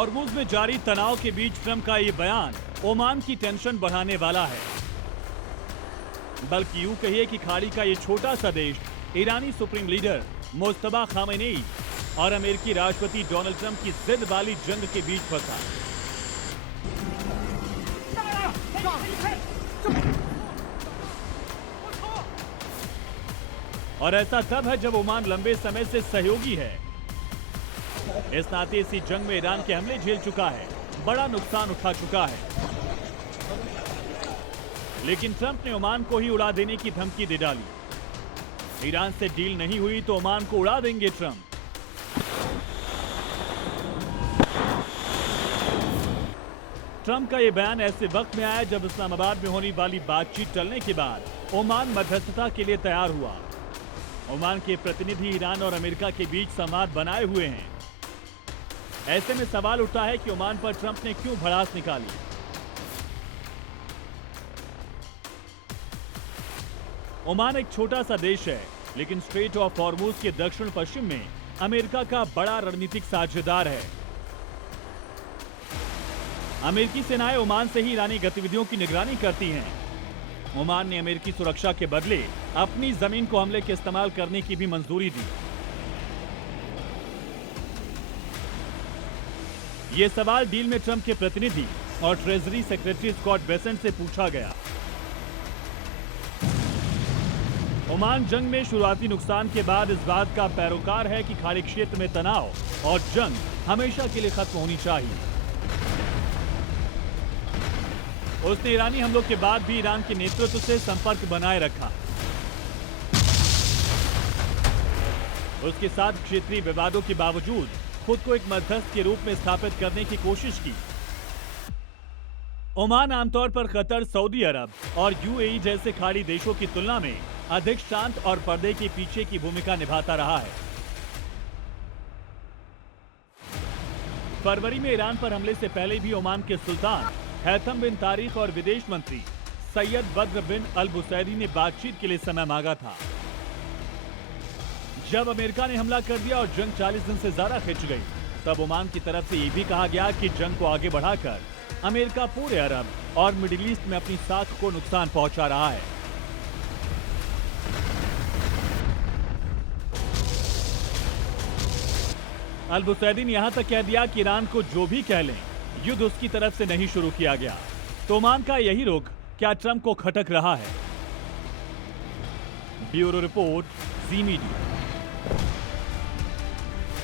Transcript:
Hormuz में जारी तनाव के बीच ट्रंप का ये बयान ओमान की टेंशन बढ़ाने वाला है। बल्कि यूं कहिए कि खाड़ी का ये छोटा सा देश ईरानी सुप्रीम लीडर मुज्तबा खामेनेई और अमेरिकी राष्ट्रपति डोनाल्ड ट्रंप की जिद वाली जंग के बीच फंसा। और ऐसा तब है जब ओमान लंबे समय से सहयोगी है। इस नाते इसी जंग में ईरान के हमले झेल चुका है, बड़ा नुकसान उठा चुका है। लेकिन ट्रंप ने ओमान को ही उड़ा देने की धमकी दे डाली। ईरान से डील नहीं हुई तो ओमान को उड़ा देंगे ट्रंप। ट्रंप का यह बयान ऐसे वक्त में आया जब इस्लामाबाद में होने वाली बातचीत टलने के बाद ओमान मध्यस्थता के लिए तैयार हुआ। ओमान के प्रतिनिधि ईरान और अमेरिका के बीच संवाद बनाए हुए हैं। ऐसे में सवाल उठता है कि ओमान पर ट्रंप ने क्यों भड़ास निकाली। ओमान एक छोटा सा देश है, लेकिन स्ट्रेट ऑफ हॉर्मुज़ के दक्षिण पश्चिम में अमेरिका का बड़ा रणनीतिक साझेदार है। अमेरिकी सेनाएं ओमान से ही ईरानी गतिविधियों की निगरानी करती हैं। ओमान ने अमेरिकी सुरक्षा के बदले अपनी जमीन को हमले के इस्तेमाल करने की भी मंजूरी दी। यह सवाल डील में ट्रंप के प्रतिनिधि और ट्रेजरी सेक्रेटरी स्कॉट बेसेंट से पूछा गया। ओमान जंग में शुरुआती नुकसान के बाद इस बात का पैरोकार है कि खाड़ी क्षेत्र में तनाव और जंग हमेशा के लिए खत्म होनी चाहिए। उसने ईरानी हमलों के बाद भी ईरान के नेतृत्व से संपर्क बनाए रखा। उसके साथ क्षेत्रीय विवादों के बावजूद खुद को एक मध्यस्थ के रूप में स्थापित करने की कोशिश की। ओमान आमतौर पर कतर, सऊदी अरब और यूएई जैसे खाड़ी देशों की तुलना में अधिक शांत और पर्दे के पीछे की भूमिका निभाता रहा है। फरवरी में ईरान पर हमले से पहले भी ओमान के सुल्तान हैथम बिन तारिक और विदेश मंत्री सैयद बद्र बिन अल बुसैदी ने बातचीत के लिए समय मांगा था। जब अमेरिका ने हमला कर दिया और जंग 40 दिन से ज्यादा खिंच गई, तब ओमान की तरफ से यह भी कहा गया कि जंग को आगे बढ़ाकर अमेरिका पूरे अरब और मिडिल ईस्ट में अपनी साख को नुकसान पहुंचा रहा है। अल बुसैदी ने यहां तक कह दिया कि ईरान को जो भी कह लें, युद्ध उसकी तरफ से नहीं शुरू किया गया। तो ओमान का यही रुख क्या ट्रंप को खटक रहा है? ब्यूरो रिपोर्ट, जी मीडिया।